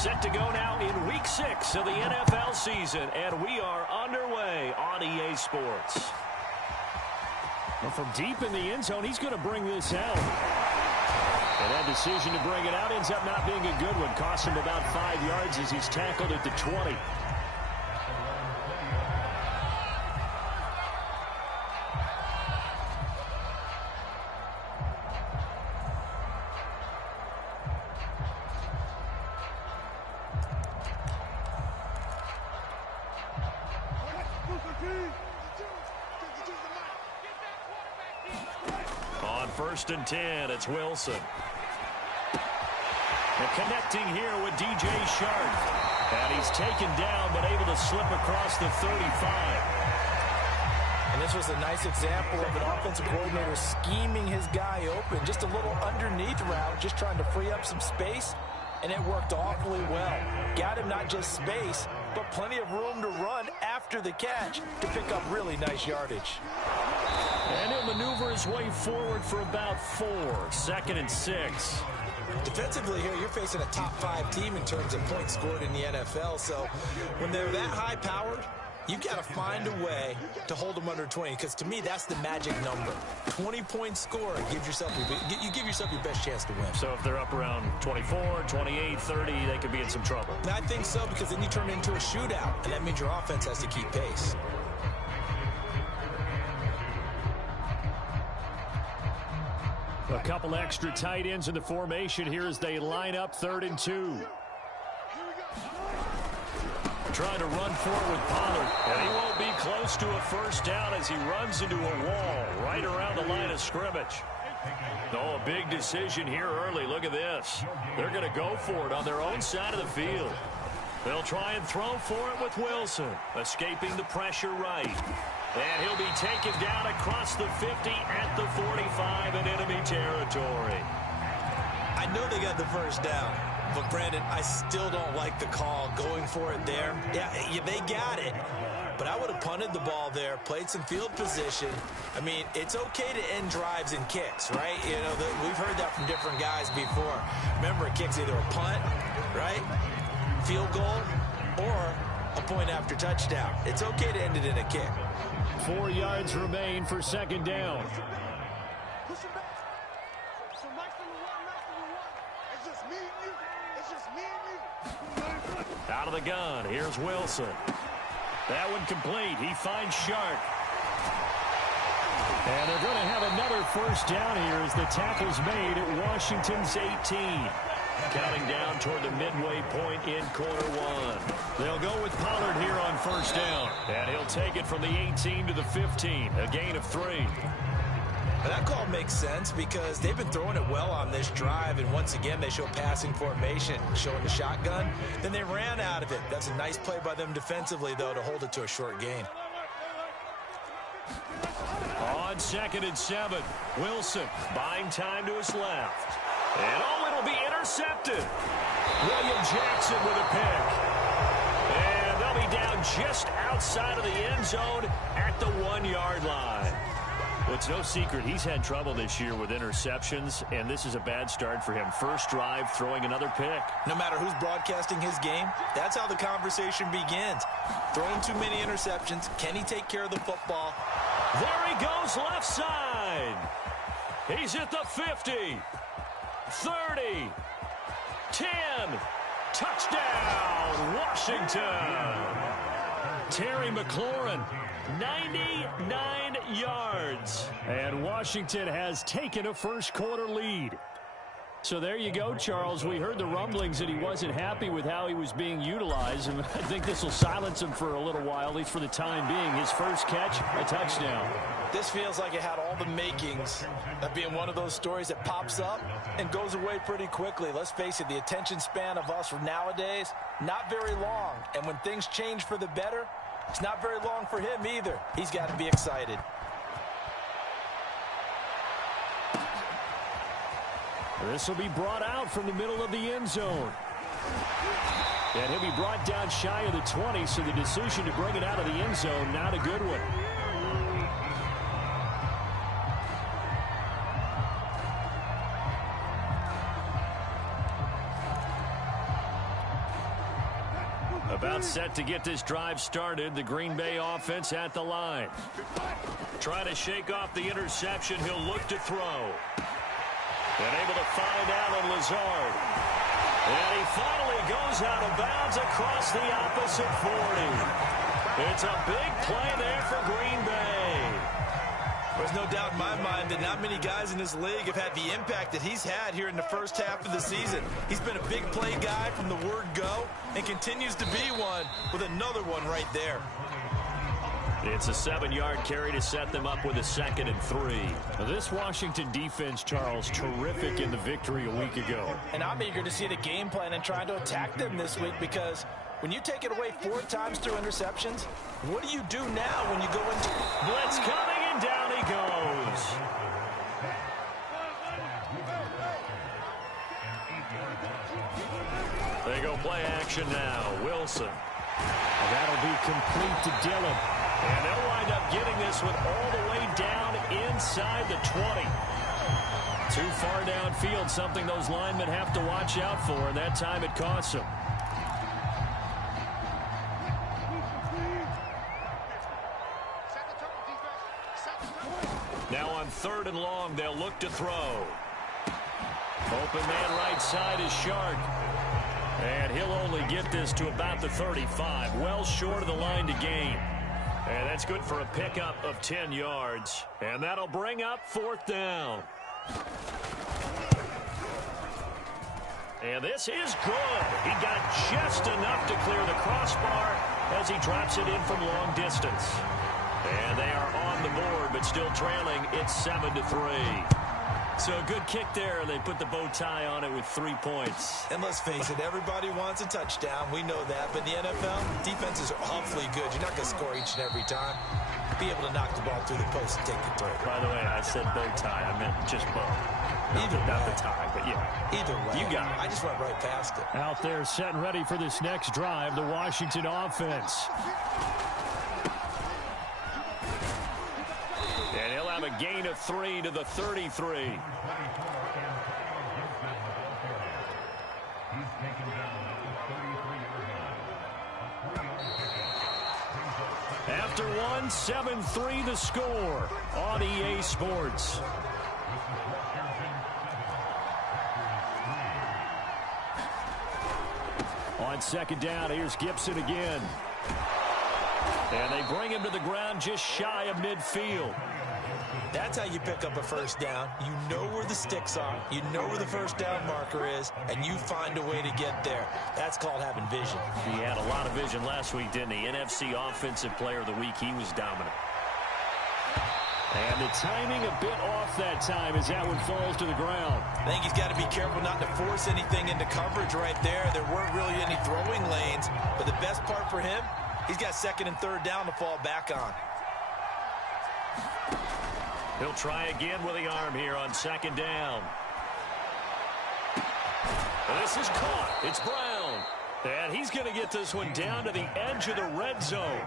Set to go now in Week 6 of the NFL season, and we are underway on EA Sports. Well, from deep in the end zone, he's going to bring this out. And that decision to bring it out ends up not being a good one. Costs him about 5 yards as he's tackled at the 20. On 1st and 10, it's Wilson. And connecting here with DJ Shark. And he's taken down, but able to slip across the 35. And this was a nice example of an offensive coordinator scheming his guy open. Just a little underneath route, just trying to free up some space. And it worked awfully well. Got him not just space, but plenty of room to run after the catch to pick up really nice yardage. And he'll maneuver his way forward for about 4. 2nd and 6. Defensively here, you're facing a top 5 team in terms of points scored in the NFL. So when they're that high-powered, you've got to find a way to hold them under 20. Because to me, that's the magic number. 20-point score, you give yourself your best chance to win. So if they're up around 24, 28, 30, they could be in some trouble. I think so, because then you turn it into a shootout, and that means your offense has to keep pace. A couple extra tight ends in the formation here as they line up 3rd and 2. Trying to run forward with Pollard. And he won't be close to a first down as he runs into a wall right around the line of scrimmage. Oh, a big decision here early. Look at this. They're going to go for it on their own side of the field. They'll try and throw for it with Wilson, escaping the pressure right. And he'll be taken down across the 50 at the 45 in enemy territory. I know they got the first down, but Brandon, I still don't like the call going for it there. Yeah, they got it, but I would have punted the ball there, played some field position. I mean, it's okay to end drives and kicks, right? You know, we've heard that from different guys before. Remember, a kick's either a punt, right, field goal, or a point after touchdown. It's okay to end it in a kick. 4 yards remain for 2nd down. Out of the gun, here's Wilson. That one complete. He finds Shark. And they're going to have another first down here as the tackle's made at Washington's 18. Counting down toward the midway point in Q1. They'll go with Pollard here on 1st down. And he'll take it from the 18 to the 15. A gain of 3. That call makes sense because they've been throwing it well on this drive, and once again they show passing formation, showing the shotgun. Then they ran out of it. That's a nice play by them defensively, though, to hold it to a short gain. On 2nd and 7, Wilson buying time to his left. And it'll be intercepted. William Jackson with a pick. And they'll be down just outside of the end zone at the 1-yard line. Well, it's no secret he's had trouble this year with interceptions, and this is a bad start for him. First drive, throwing another pick. No matter who's broadcasting his game, that's how the conversation begins. Throwing too many interceptions. Can he take care of the football? There he goes left side. He's at the 50. 30, 10, touchdown, Washington. Terry McLaurin, 99 yards. And Washington has taken a first-quarter lead. So there you go, Charles. We heard the rumblings that he wasn't happy with how he was being utilized, and I think this will silence him for a little while, at least for the time being. His first catch, a touchdown. This feels like it had all the makings of being one of those stories that pops up and goes away pretty quickly. Let's face it, the attention span of us nowadays, not very long. And when things change for the better, it's not very long for him either. He's got to be excited. This will be brought out from the middle of the end zone. And he'll be brought down shy of the 20, so the decision to bring it out of the end zone, not a good one. About set to get this drive started. The Green Bay offense at the line. Trying to shake off the interception. He'll look to throw. And able to find Allen Lazard. And he finally goes out of bounds across the opposite 40. It's a big play there for Green Bay. There's no doubt in my mind that not many guys in this league have had the impact that he's had here in the first half of the season. He's been a big play guy from the word go and continues to be one with another one right there. It's a 7-yard carry to set them up with a 2nd and 3. This Washington defense, Charles, terrific in the victory a week ago. And I'm eager to see the game plan and trying to attack them this week, because when you take it away 4 times through interceptions, what do you do now when you go into blitz coming, and down he goes. They go play action now. Wilson. And that'll be complete to Dillon. And they'll wind up getting this one all the way down inside the 20. Too far downfield, something those linemen have to watch out for, and that time it costs them. Now on 3rd and long, they'll look to throw. Open man right side is Shark. And he'll only get this to about the 35. Well short of the line to gain. And that's good for a pickup of 10 yards. And that'll bring up 4th down. And this is good. He got just enough to clear the crossbar as he drops it in from long distance. And they are on the board, but still trailing. It's 7-3. So a good kick there. They put the bow tie on it with 3 points. And let's face it, everybody wants a touchdown. We know that. But in the NFL, defenses are awfully good. You're not going to score each and every time. Be able to knock the ball through the post and take the throw. By the way, I said bow tie. I meant just bow. Not the tie, but yeah. Either way. You got it. I just went right past it. Out there set and ready for this next drive, the Washington offense. And he'll have a gain of 3 to the 33. After one, 7-3 the score on EA Sports. On 2nd down, here's Gibson again. And they bring him to the ground just shy of midfield. That's how you pick up a first down. You know where the sticks are. You know where the first down marker is, and you find a way to get there. That's called having vision. He had a lot of vision last week, didn't he? NFC Offensive Player of the Week. He was dominant. And the timing a bit off that time as that one falls to the ground. I think he's got to be careful not to force anything into coverage right there. There weren't really any throwing lanes, but the best part for him, he's got 2nd and 3rd down to fall back on. He'll try again with the arm here on 2nd down. This is caught. It's Brown. And he's going to get this one down to the edge of the red zone.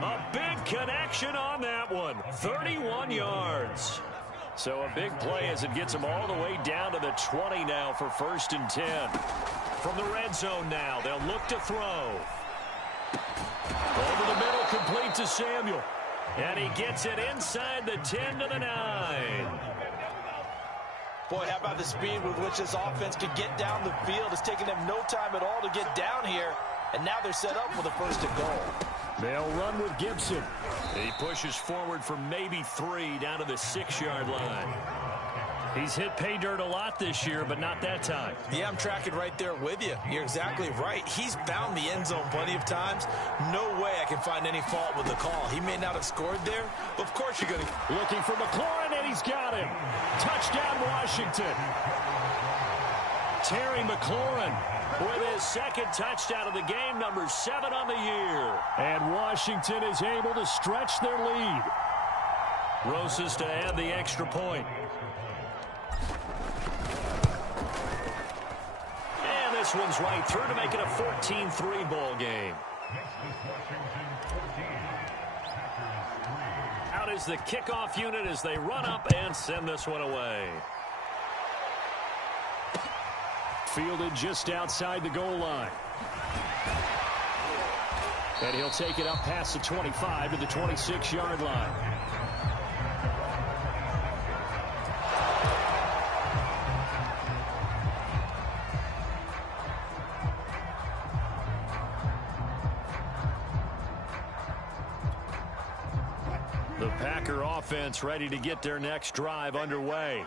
A big connection on that one. 31 yards. So a big play as it gets him all the way down to the 20 now for 1st and 10. From the red zone now, they'll look to throw. Over the middle, complete to Samuel. And he gets it inside the 10 to the 9. Boy, how about the speed with which this offense could get down the field? It's taken them no time at all to get down here. And now they're set up with a 1st and goal. They'll run with Gibson. He pushes forward for maybe 3 down to the 6-yard line. He's hit pay dirt a lot this year, but not that time. Yeah, I'm tracking right there with you. You're exactly right. He's found the end zone plenty of times. No way I can find any fault with the call. He may not have scored there, but of course you're going to. Looking for McLaurin, and he's got him. Touchdown, Washington. Terry McLaurin with his 2nd touchdown of the game, number 7 on the year. And Washington is able to stretch their lead. Rosas to add the extra point. And this one's right through to make it a 14-3 ball game. Out is the kickoff unit as they run up and send this one away. Fielded just outside the goal line. And he'll take it up past the 25 to the 26-yard line. The Packer offense ready to get their next drive underway.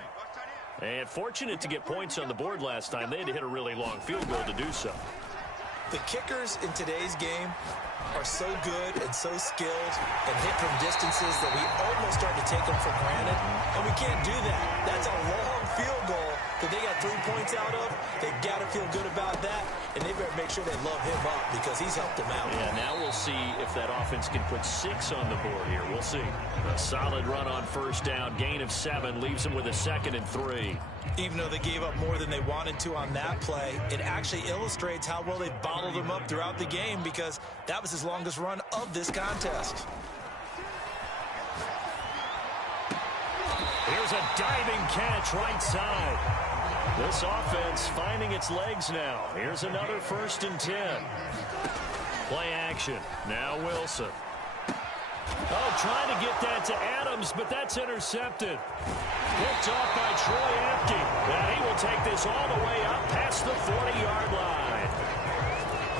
And fortunate to get points on the board last time. They had to hit a really long field goal to do so. The kickers in today's game are so good and so skilled and hit from distances that we almost start to take them for granted. And we can't do that. That's a long field goal that they got 3 points out of. They've got to feel good about that, and they better make sure they love him up because he's helped them out. Yeah, now we'll see if that offense can put 6 on the board here. We'll see. A solid run on first down. Gain of 7 leaves them with a 2nd and 3. Even though they gave up more than they wanted to on that play, it actually illustrates how well they bottled him up throughout the game because that was his longest run of this contest. Here's a diving catch right side. This offense finding its legs now. Here's another 1st and 10. Play action. Now Wilson. Oh, trying to get that to Adams, but that's intercepted. Picked off by Troy Apke. And he will take this all the way up past the 40-yard line.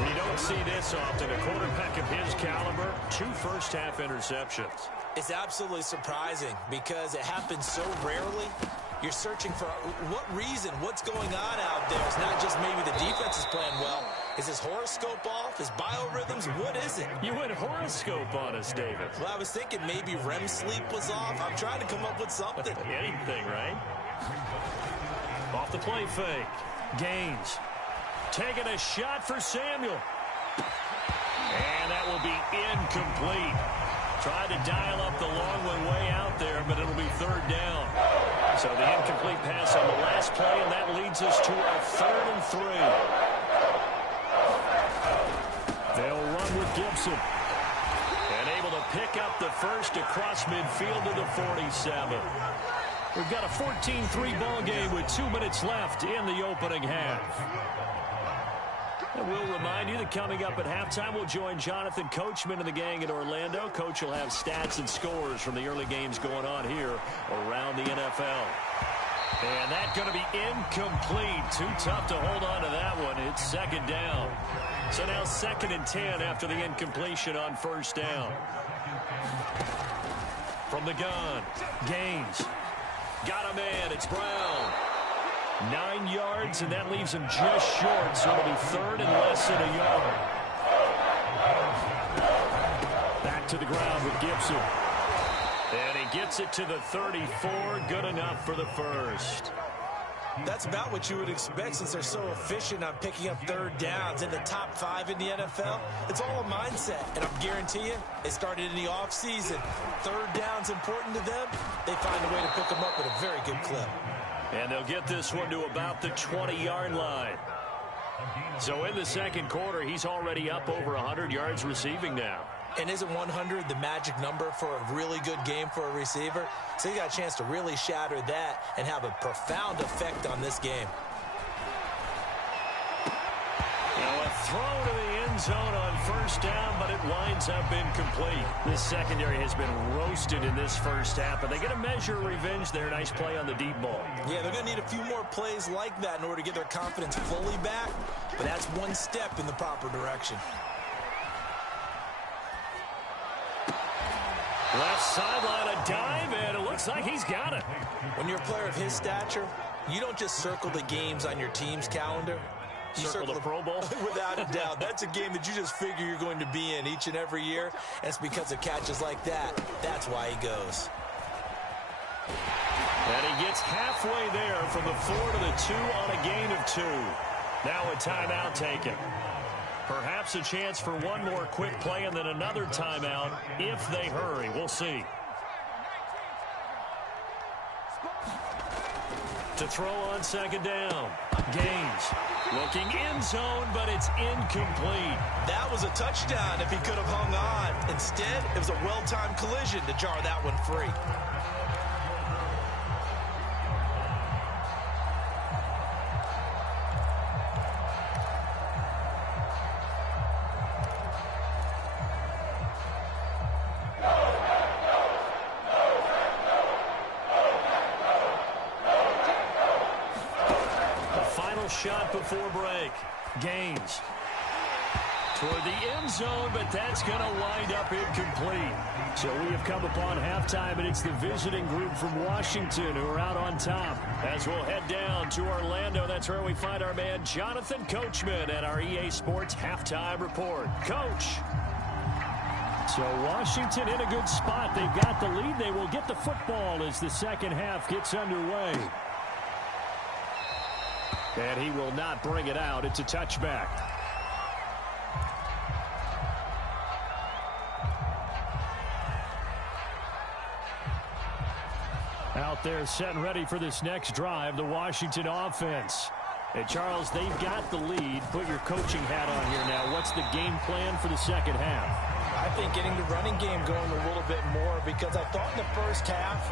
You don't see this often. A quarterback of his caliber, 2 first-half interceptions. It's absolutely surprising because it happens so rarely. You're searching for what reason, what's going on out there. It's not just maybe the defense is playing well. Is his horoscope off? His biorhythms? What is it? You went horoscope on us, David. Well, I was thinking maybe REM sleep was off. I'm trying to come up with something. Anything, right? Off the play fake. Gaines. Taking a shot for Samuel. And that will be incomplete. Tried to dial up the long one way out there, but it'll be 3rd down. So the incomplete pass on the last play, and that leads us to a 3rd and 3. They'll run with Gibson. And able to pick up the first across midfield to the 47. We've got a 14-3 ball game with 2 minutes left in the opening half. And we'll remind you that coming up at halftime, we'll join Jonathan Coachman and the gang in Orlando. Coach will have stats and scores from the early games going on here around the NFL. And that's going to be incomplete. Too tough to hold on to that one. It's 2nd down. So now 2nd and 10 after the incompletion on 1st down. From the gun, Gaines. Got a man. It's Brown. 9 yards, and that leaves him just short, so it'll be 3rd and less than a yard. Back to the ground with Gibson. And he gets it to the 34. Good enough for the first. That's about what you would expect since they're so efficient on picking up 3rd downs in the top 5 in the NFL. It's all a mindset, and I'm guaranteeing you, it started in the offseason. 3rd down's important to them. They find a way to pick them up at a very good clip. And they'll get this one to about the 20-yard line. So in the 2nd quarter, he's already up over 100 yards receiving now. And isn't 100 the magic number for a really good game for a receiver? So you got a chance to really shatter that and have a profound effect on this game. Now a throw to the end zone on 1st down, but it winds up incomplete. This secondary has been roasted in this 1st half, but they get a measure of revenge there. Nice play on the deep ball. Yeah, they're going to need a few more plays like that in order to get their confidence fully back, but that's one step in the proper direction. Left sideline, a dive, and it looks like he's got it. When you're a player of his stature, you don't just circle the games on your team's calendar. You circle the Pro Bowl? Without a doubt. That's a game that you just figure you're going to be in each and every year, and it's because of catches like that. That's why he goes. And he gets halfway there from the 4 to the 2 on a gain of 2. Now a timeout taken. Perhaps a chance for one more quick play and then another timeout if they hurry. We'll see. To throw on 2nd down. Gaines looking end zone, but it's incomplete. That was a touchdown if he could have hung on. Instead, it was a well-timed collision to jar that one free. final shot before break. Gaines toward the end zone, but that's going to wind up incomplete. So we have come upon halftime, and it's the visiting group from Washington who are out on top. As we'll head down to Orlando, that's where we find our man Jonathan Coachman at our EA Sports Halftime Report. Coach. So Washington in a good spot. They've got the lead. They will get the football as the second half gets underway. And he will not bring it out. It's a touchback. Out there set and ready for this next drive, the Washington offense. And Charles, they've got the lead. Put your coaching hat on here now. What's the game plan for the second half? I think getting the running game going a little bit more, because I thought in the first half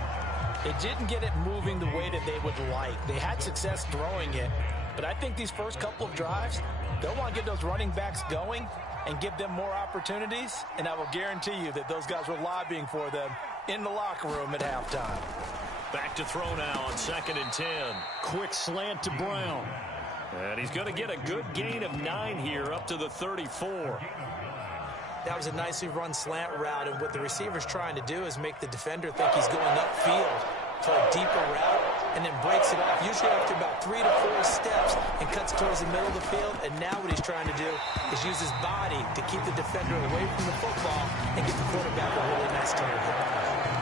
it didn't get it moving the way that they would like. They had success throwing it, but I think these first couple of drives, they'll want to get those running backs going and give them more opportunities, and I will guarantee you that those guys were lobbying for them in the locker room at halftime. Back to throw now on 2nd and 10. Quick slant to Brown. And he's going to get a good gain of 9 here up to the 34. That was a nicely run slant route, and what the receiver's trying to do is make the defender think he's going upfield for a deeper route, and then breaks it off, usually after about 3 to 4 steps, and cuts towards the middle of the field. And now what he's trying to do is use his body to keep the defender away from the football and get the quarterback a really nice target.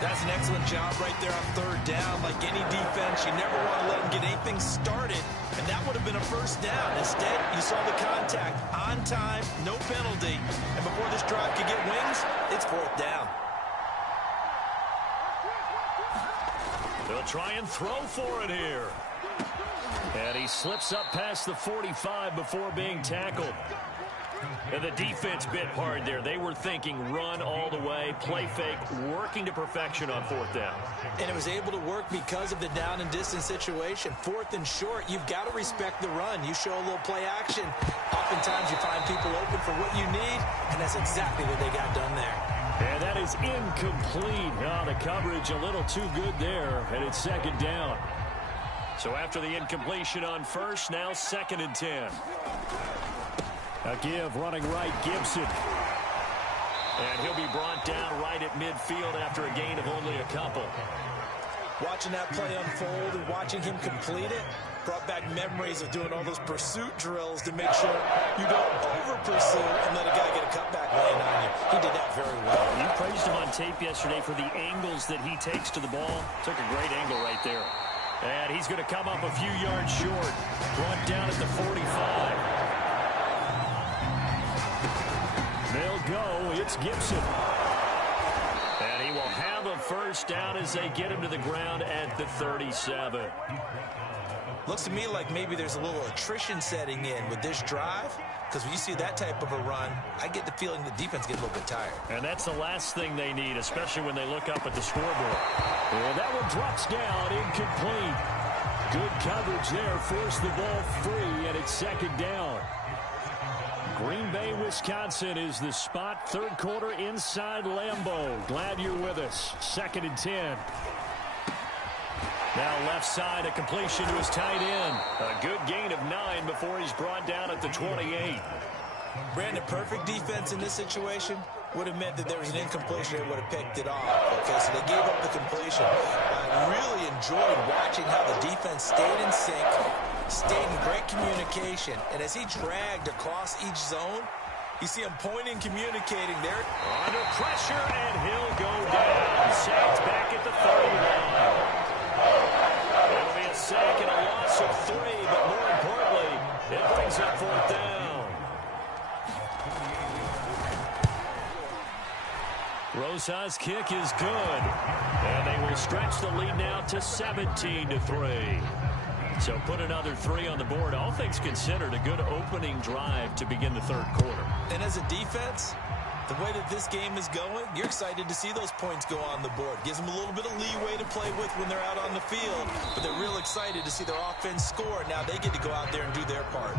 That's an excellent job right there on 3rd down. Like any defense, you never want to let them get anything started, and that would have been a first down. Instead, you saw the contact on time, no penalty, and before this drive could get wings, it's 4th down. They'll try and throw for it here. And he slips up past the 45 before being tackled. And the defense bit hard there. They were thinking run all the way, play fake, working to perfection on 4th down. And it was able to work because of the down and distance situation. 4th and short, you've got to respect the run. You show a little play action. Oftentimes you find people open for what you need, and that's exactly what they got done there. And that is incomplete. Oh, the coverage a little too good there, and it's 2nd down. So after the incompletion on 1st, now 2nd and 10. A give running right, Gibson. And he'll be brought down right at midfield after a gain of only a couple. Watching that play unfold and watching him complete it brought back memories of doing all those pursuit drills to make sure you don't over-pursue and let a guy get a cutback laying on you. He did that very well. You praised him on tape yesterday for the angles that he takes to the ball. Took a great angle right there. And he's going to come up a few yards short. Brought down at the 45. They'll go. It's Gibson. And he will have a first down as they get him to the ground at the 37. Looks to me like maybe there's a little attrition setting in with this drive, because when you see that type of a run, I get the feeling the defense gets a little bit tired. And that's the last thing they need, especially when they look up at the scoreboard. And that one drops down, incomplete. Good coverage there, forced the ball free, and it's 2nd down. Green Bay, Wisconsin is the spot. 3rd quarter inside Lambeau. Glad you're with us. 2nd and 10. Now left side, a completion to his tight end. A good gain of 9 before he's brought down at the 28. Brandon, perfect defense in this situation would have meant that there was an incompletion. They would have picked it off. Okay, so they gave up the completion. I really enjoyed watching how the defense stayed in sync, stayed in great communication, and as he dragged across each zone, you see him pointing, communicating there. Under pressure, and he'll go down. Sacked back at the 31. It'll be a sack and a loss of 3, but more importantly, it brings up 4th down. Rosa's kick is good, and they will stretch the lead now to 17-3. So put another 3 on the board. All things considered, a good opening drive to begin the 3rd quarter. And as a defense, the way that this game is going, you're excited to see those points go on the board. Gives them a little bit of leeway to play with when they're out on the field, but they're real excited to see their offense score. Now they get to go out there and do their part.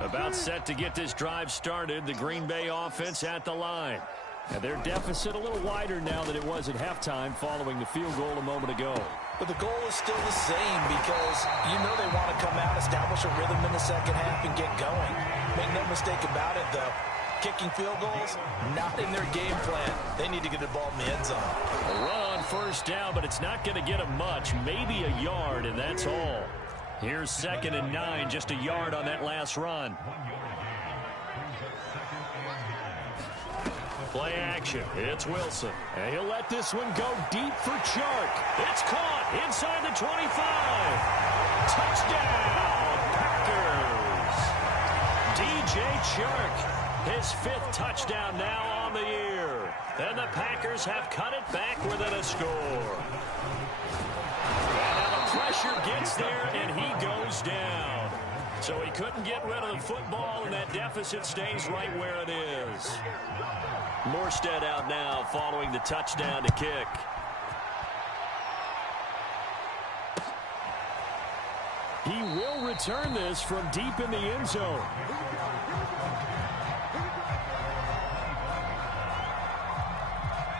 About set to get this drive started. The Green Bay offense at the line. And their deficit a little wider now than it was at halftime following the field goal a moment ago. But the goal is still the same because you know they want to come out, establish a rhythm in the second half, and get going. Make no mistake about it, though. Kicking field goals, not in their game plan. They need to get the ball in the end zone. A run on first down, but it's not going to get them much. Maybe a yard, and that's all. Here's 2nd and 9, just a yard on that last run. Play action. It's Wilson. And he'll let this one go deep for Chark. It's caught inside the 25. Touchdown, Packers. DJ Chark, his 5th touchdown now on the year. And the Packers have cut it back within a score. And now the pressure gets there, and he goes down. So he couldn't get rid of the football, and that deficit stays right where it is. Morstead out now following the touchdown to kick. He will return this from deep in the end zone.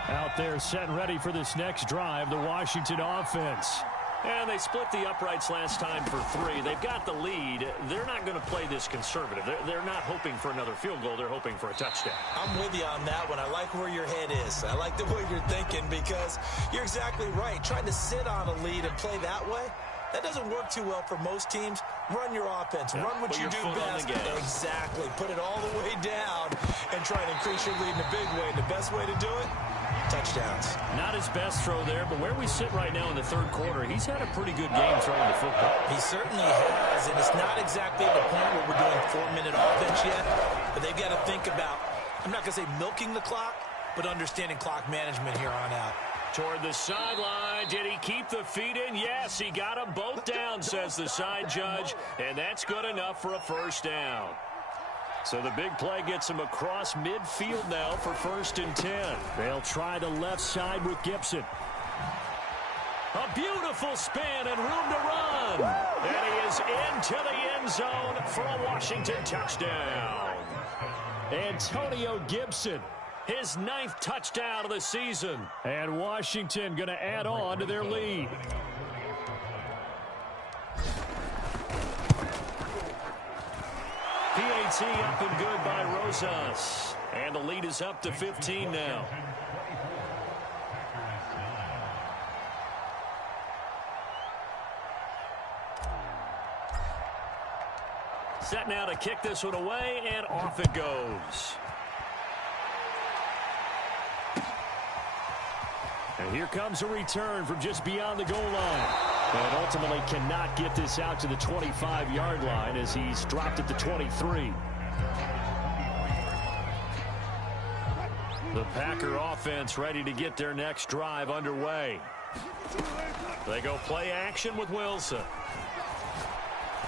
Out there set and ready for this next drive, the Washington offense. And they split the uprights last time for 3. They've got the lead. They're not going to play this conservative. They're not hoping for another field goal. They're hoping for a touchdown. I'm with you on that one. I like where your head is. I like the way you're thinking because you're exactly right. Trying to sit on a lead and play that way, that doesn't work too well for most teams. Run your offense. Yeah, run what you do best. Exactly. Put it all the way down and try and increase your lead in a big way. The best way to do it, touchdowns. Not his best throw there, but where we sit right now in the third quarter, he's had a pretty good game throwing the football. He certainly has, and it's not exactly at the point where we're doing 4-minute offense yet, but they've got to think about, I'm not going to say milking the clock, but understanding clock management here on out. Toward the sideline. Did he keep the feet in? Yes, he got them both down, says the side judge, and that's good enough for a first down. So the big play gets him across midfield now for 1st and 10. They'll try the left side with Gibson. A beautiful spin and room to run. And he is into the end zone for a Washington touchdown. Antonio Gibson, his 9th touchdown of the season. And Washington going to add on to their lead. PAT up and good by Rosas. And the lead is up to 15 now. Set now to kick this one away, and off it goes. And here comes a return from just beyond the goal line. And ultimately cannot get this out to the 25-yard line as he's dropped at the 23. The Packer offense ready to get their next drive underway. They go play action with Wilson.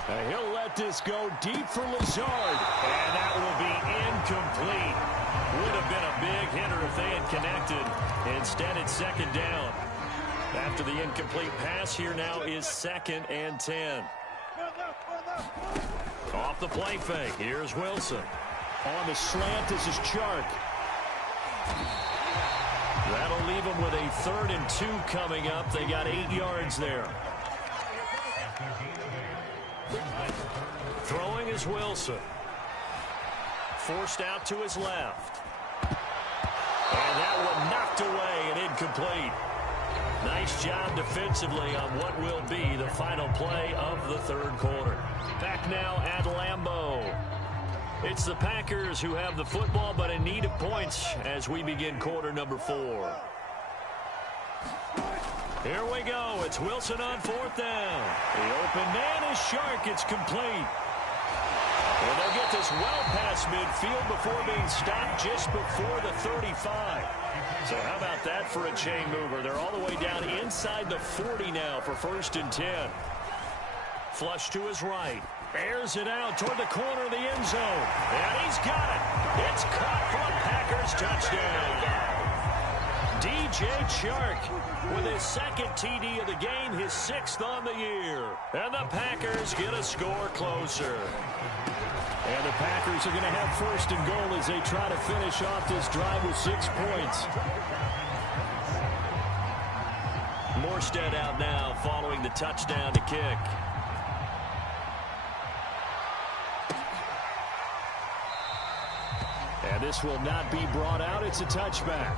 And he'll let this go deep for Lazard. And that will be incomplete. Would have been a big hitter if they had connected. Instead, it's 2nd down. After the incomplete pass, here now is 2nd and 10. Off the play fake. Here's Wilson. On the slant, this is Chark. That'll leave them with a 3rd and 2 coming up. They got 8 yards there. Throwing is Wilson. Forced out to his left. And that one knocked away and incomplete. Nice job defensively on what will be the final play of the 3rd quarter. Back now at Lambeau. It's the Packers who have the football, but in need of points as we begin quarter number 4. Here we go. It's Wilson on 4th down. The open man is Chark. It's complete. And they'll get this well past midfield before being stopped just before the 35. So how about that for a chain mover? They're all the way down inside the 40 now for 1st and 10. Flush to his right. Airs it out toward the corner of the end zone. And he's got it. It's caught for a Packers touchdown. DJ Chark with his second TD of the game, his 6th on the year. And the Packers get a score closer. And the Packers are going to have first and goal as they try to finish off this drive with 6 points. Morstead out now following the touchdown to kick. And this will not be brought out. It's a touchback.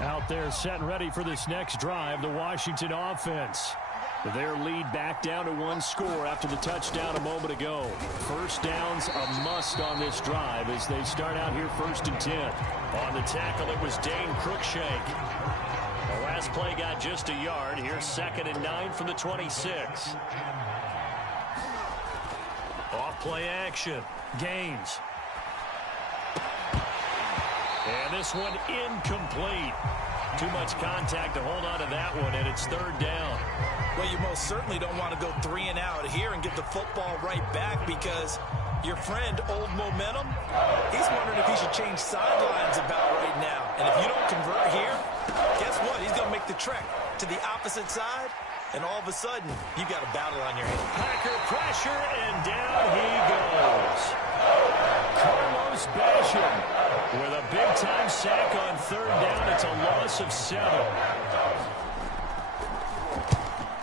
Out there set and ready for this next drive, the Washington offense. Their lead back down to 1 score after the touchdown a moment ago. First down's a must on this drive as they start out here 1st and 10. On the tackle, it was Dane Cruikshank. The last play got just a yard. Here's 2nd and 9 from the 26. Off play action. Gaines. And this one incomplete. Too much contact to hold on to that one, and it's 3rd down. Well, you most certainly don't want to go 3 and out here and get the football right back because your friend, Old Momentum, he's wondering if he should change sidelines about right now. And if you don't convert here, guess what? He's going to make the trek to the opposite side, and all of a sudden, you've got a battle on your hands. Packer pressure, and down he goes. Carlos Basham with a big-time sack on 3rd down. It's a loss of 7.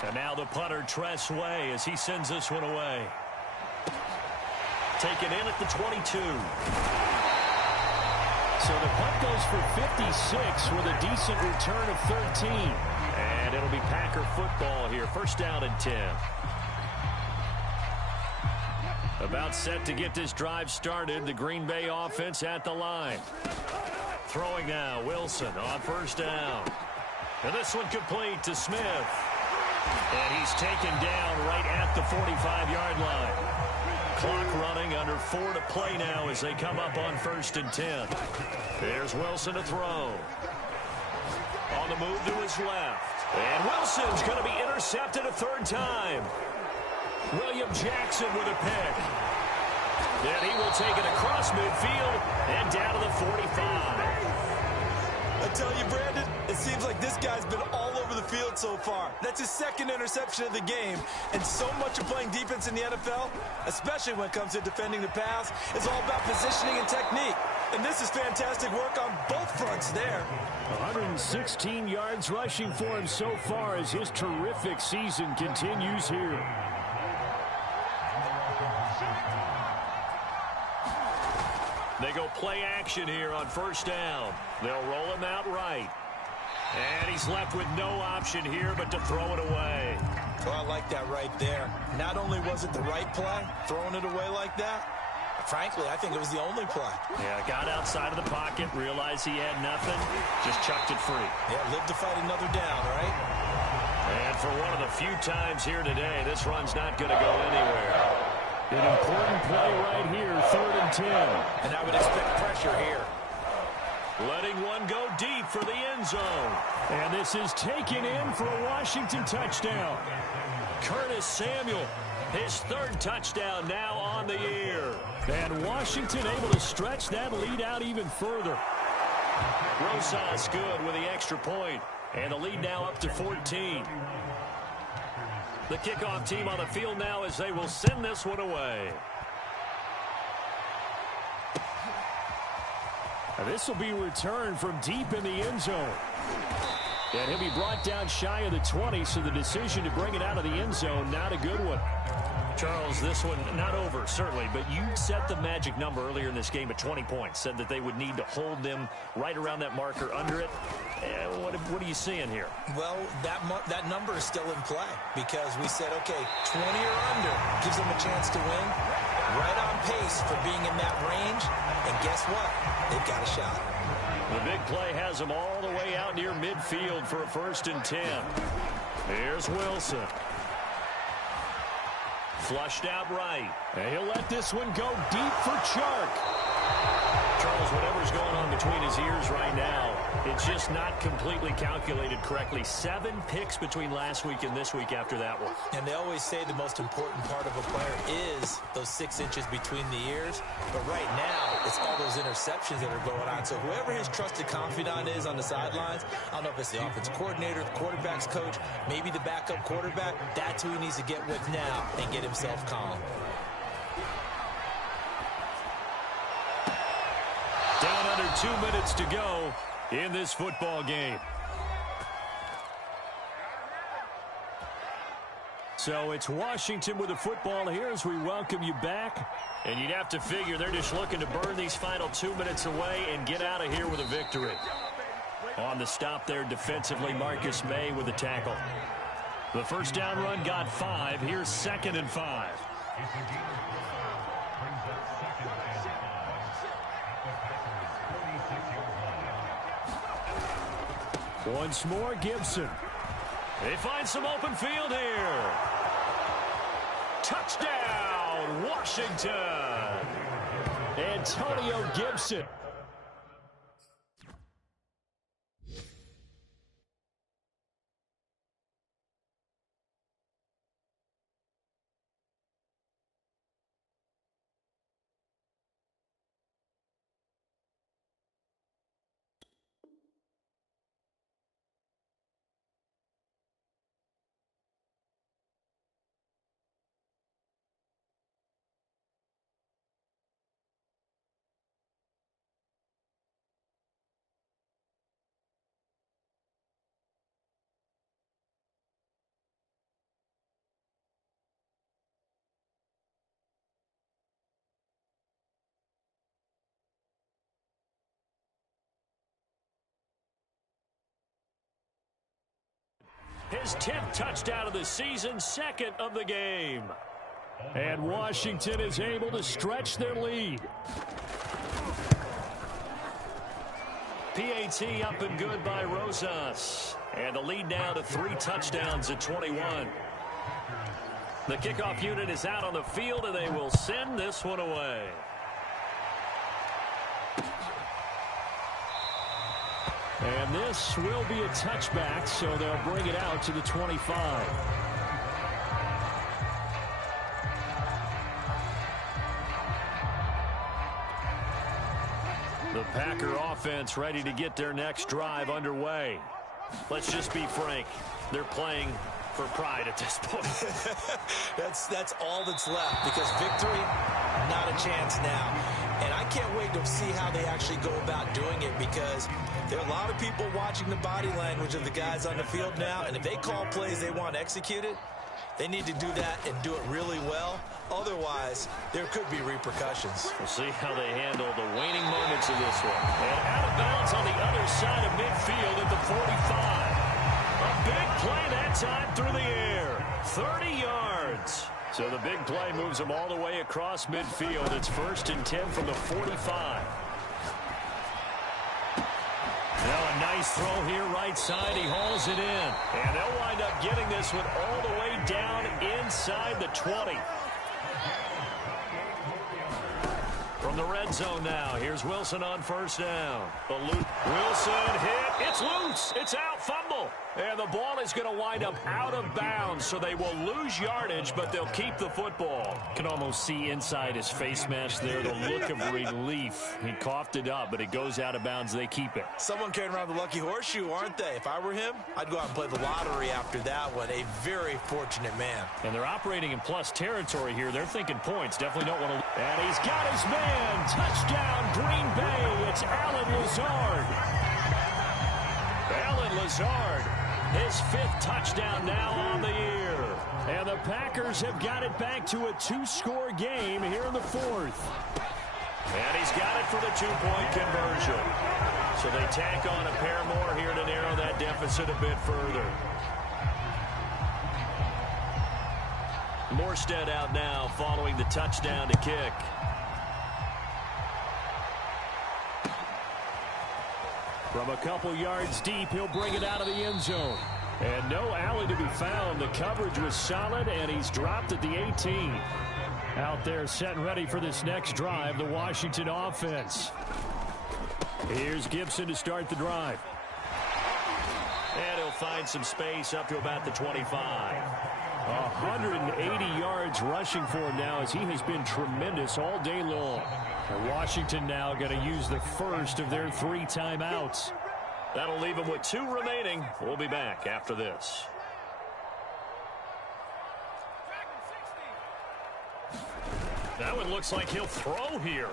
And now the punter, Tress Way, as he sends this one away. Taken in at the 22. So the punt goes for 56 with a decent return of 13. And it'll be Packer football here. 1st down and 10. About set to get this drive started. The Green Bay offense at the line. Throwing now, Wilson on 1st down. And this one complete to Smith. And he's taken down right at the 45-yard line. Clock running, under 4 to play now as they come up on 1st and 10. There's Wilson to throw. On the move to his left. And Wilson's going to be intercepted a 3rd time. William Jackson with a pick. And he will take it across midfield and down to the 45. I tell you, Brandon, it seems like this guy's been all over the field so far. That's his 2nd interception of the game. And so much of playing defense in the NFL, especially when it comes to defending the pass, is all about positioning and technique. And this is fantastic work on both fronts there. 116 yards rushing for him so far as his terrific season continues here. They go play action here on 1st down. They'll roll him out right. And he's left with no option here but to throw it away. Oh, I like that right there. Not only was it the right play, throwing it away like that, frankly, I think it was the only play. Yeah, got outside of the pocket, realized he had nothing, just chucked it free. Yeah, live to fight another down, right? And for one of the few times here today, this run's not going to go anywhere. An important play right here, 3rd and 10. And I would expect pressure here. Letting one go deep for the end zone. And this is taken in for a Washington touchdown. Curtis Samuel, his 3rd touchdown now on the year. And Washington able to stretch that lead out even further. Rosas good with the extra point. And the lead now up to 14. The kickoff team on the field now as they will send this one away. And this will be returned from deep in the end zone. And he'll be brought down shy of the 20, so the decision to bring it out of the end zone, not a good one. Charles, this one not over, certainly, but you set the magic number earlier in this game at 20 points, said that they would need to hold them right around that marker under it. What are you seeing here? Well, that number is still in play because we said, okay, 20 or under gives them a chance to win. Right on pace for being in that range. And guess what? They've got a shot. The big play has them all the way out near midfield for a 1st and 10. Here's Wilson. Flushed out right. And he'll let this one go deep for Chark. Charles, whatever's going on between his ears right now, It's just not completely calculated correctly. 7 picks between last week and this week after that one. And they always say the most important part of a player is those 6 inches between the ears. But right now, it's all those interceptions that are going on. So whoever his trusted confidant is on the sidelines, I don't know if it's the offensive coordinator, the quarterback's coach, maybe the backup quarterback, that's who he needs to get with now and get himself calm. Down under 2 minutes to go in this football game. So it's Washington with the football here as we welcome you back. And you'd have to figure they're just looking to burn these final 2 minutes away and get out of here with a victory. On the stop there defensively, Marcus May with the tackle. The first down run got 5. Here's 2nd and 5. Once more, Gibson. They find some open field here. Touchdown, Washington. Antonio Gibson. His 10th touchdown of the season, 2nd of the game. And Washington is able to stretch their lead. PAT up and good by Rosas. And the lead now to 3 touchdowns at 21. The kickoff unit is out on the field, and they will send this one away. And this will be a touchback, so they'll bring it out to the 25. The Packer offense ready to get their next drive underway. Let's just be frank. They're playing for pride at this point. That's all that's left, because victory, not a chance now. And I can't wait to see how they actually go about doing it, because there are a lot of people watching the body language of the guys on the field now, and if they call plays they want executed, they need to do that and do it really well. Otherwise, there could be repercussions. We'll see how they handle the waning moments of this one. And out of bounds on the other side of midfield at the 45. A big play that time through the air. 30 yards. So the big play moves them all the way across midfield. It's 1st and 10 from the 45. Now a nice throw here right side. He hauls it in. And they'll wind up getting this one all the way down inside the 20. From the red zone now, here's Wilson on 1st down. Wilson hit. It's loose. It's out. Fumble. And the ball is going to wind up out of bounds, so they will lose yardage, but they'll keep the football. Can almost see inside his face mask there the look of relief. He coughed it up, but it goes out of bounds. They keep it. Someone carrying around the lucky horseshoe, aren't they? If I were him, I'd go out and play the lottery after that one. A very fortunate man. And they're operating in plus territory here. They're thinking points. Definitely don't want to. And he's got his man. Touchdown, Green Bay. It's Allen Lazard. Allen Lazard. His 5th touchdown now on the year. And the Packers have got it back to a 2-score game here in the 4th. And he's got it for the 2-point conversion. So they tack on a pair more here to narrow that deficit a bit further. Morstead out now following the touchdown to kick. From a couple yards deep, he'll bring it out of the end zone. And no Allen to be found. The coverage was solid, and he's dropped at the 18. Out there set and ready for this next drive, the Washington offense. Here's Gibson to start the drive. And he'll find some space up to about the 25. 180 yards rushing for him now as he has been tremendous all day long. And Washington now going to use the first of their 3 timeouts. That'll leave them with 2 remaining. We'll be back after this. That one looks like he'll throw here.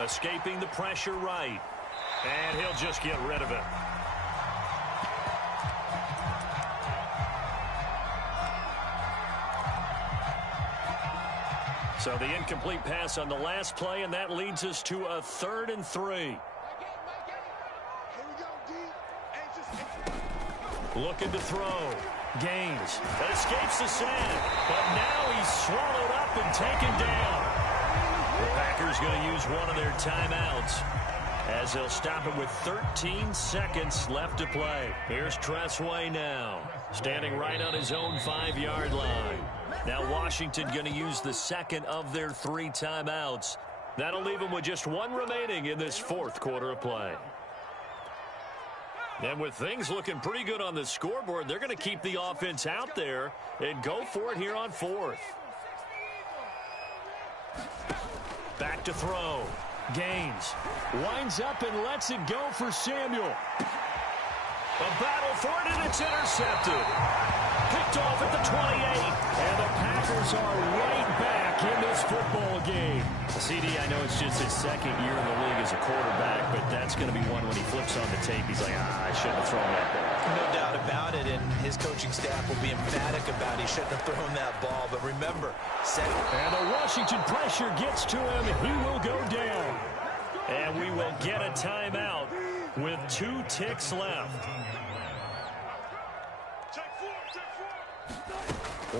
Escaping the pressure right. And he'll just get rid of it. So the incomplete pass on the last play, and that leads us to a 3rd and 3. Looking to throw. Gaines. That escapes the sack. But now he's swallowed up and taken down. The Packers going to use one of their timeouts as they'll stop it with 13 seconds left to play. Here's Tressway now, standing right on his own 5-yard line. Now Washington going to use the second of their 3 timeouts. That'll leave them with just 1 remaining in this 4th quarter of play. And with things looking pretty good on the scoreboard, they're going to keep the offense out there and go for it here on 4th. Back to throw. Gaines winds up and lets it go for Samuel. A battle for it, and it's intercepted. Picked off at the 28. And the Packers are right back in this football game. CD, I know it's just his 2nd year in the league as a quarterback, but that's going to be one when he flips on the tape. He's like, I shouldn't have thrown that ball. No doubt about it, and his coaching staff will be emphatic about he shouldn't have thrown that ball. But remember, and the Washington pressure gets to him. He will go down. And we will get a timeout with 2 ticks left.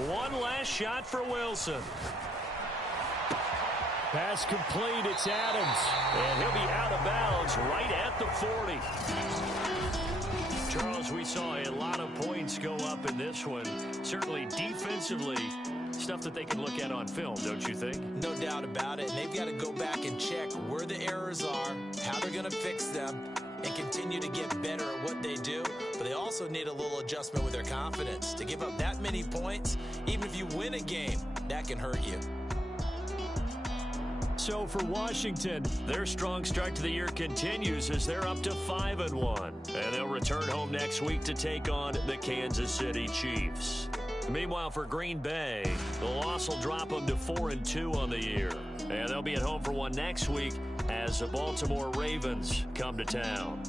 One last shot for Wilson. Pass complete. It's Adams. And he'll be out of bounds right at the 40. Charles, we saw a lot of points go up in this one. Certainly defensively, stuff that they can look at on film, don't you think? No doubt about it. And they've got to go back and check where the errors are, how they're going to fix them, and continue to get better at what they do. But they also need a little adjustment with their confidence. To give up that many points, even if you win a game, that can hurt you. So for Washington, their strong start to the year continues as they're up to 5-1. And they'll return home next week to take on the Kansas City Chiefs. Meanwhile, for Green Bay, the loss will drop them to 4-2 on the year. And they'll be at home for one next week as the Baltimore Ravens come to town.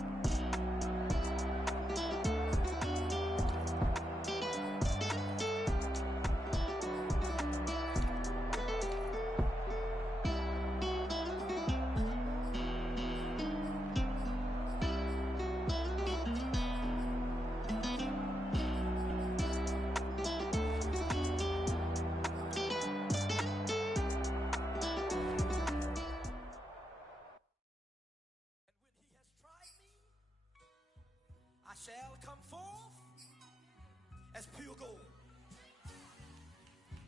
Shall come forth as pure gold.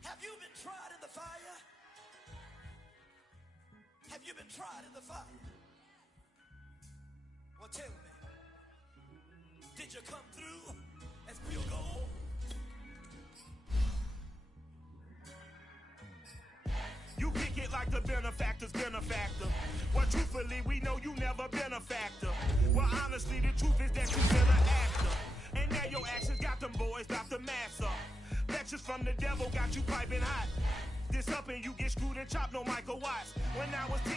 Have you been tried in the fire? Have you been tried in the fire? Well, tell me, did you come through as pure gold? You kick it like the benefactor's benefactor. Well, truthfully, we know you never been a factor. Well, honestly, the truth is that you've been an actor. And now your actions got them boys about to mass up. Lectures from the devil got you piping hot. This up and you get screwed and chopped, no Michael Watts. When I was 10